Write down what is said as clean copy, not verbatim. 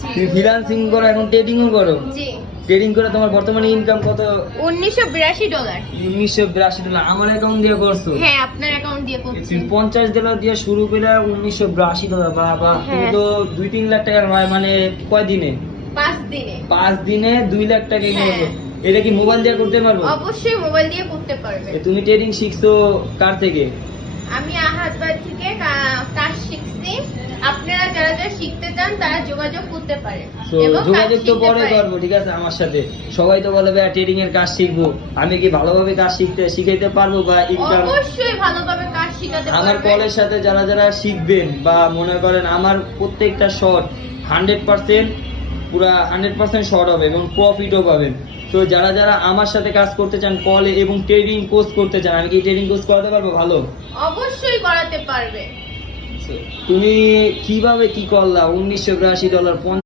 তুমি ফ্রিল্যান্সিং করো, এখন ট্রেডিংও করো। জি। ট্রেডিং করে তোমার বর্তমানে ইনকাম কত? $1982। $1982। আমার অ্যাকাউন্ট দিয়ে করছো? হ্যাঁ, আপনার অ্যাকাউন্ট দিয়ে করছি। তুমি $50 দিয়ে শুরু করে $1982। বাবা, তুমি তো 2-3 লাখ টাকার মানে কয় দিনে? 5 দিনে। 5 দিনে 2 লাখ টাকা ইনকাম করো। এটা কি মোবাইল দিয়ে করতে পারবো? অবশ্যই মোবাইল দিয়ে করতে পারবে। তুমি ট্রেডিং শিখছো কার থেকে? আমি আহাদ ভাই থেকে কাজ শিখছি। আপনারা যারা যারা শিখতে চান তারা যোগাযোগ করতে পারে। এবং যোগাযোগ তো পরে করবো, ঠিক আছে? আমার সাথে সবাই তো বলে ভাই ট্রেডিং এর কাজ শিখবো, আমি কি ভালোভাবে কাজ শিখাইতে পারবো বা ইনকাম? অবশ্যই ভালোভাবে কাজ শিখাতে পারবে। আমার কলের সাথে যারা যারা শিখবেন বা মনে করেন আমার প্রত্যেকটা শট 100% পুরা 100% শর্ট হবে এবং প্রফিটও পাবেন। তো যারা যারা আমার সাথে কাজ করতে চান কলে এবং ট্রেডিং কোর্স করতে চান, আমি কি ট্রেডিং কোর্স করাতে পারবো? ভালো, অবশ্যই করাতে পারবে। তুমি কিভাবে কি করলা? $1982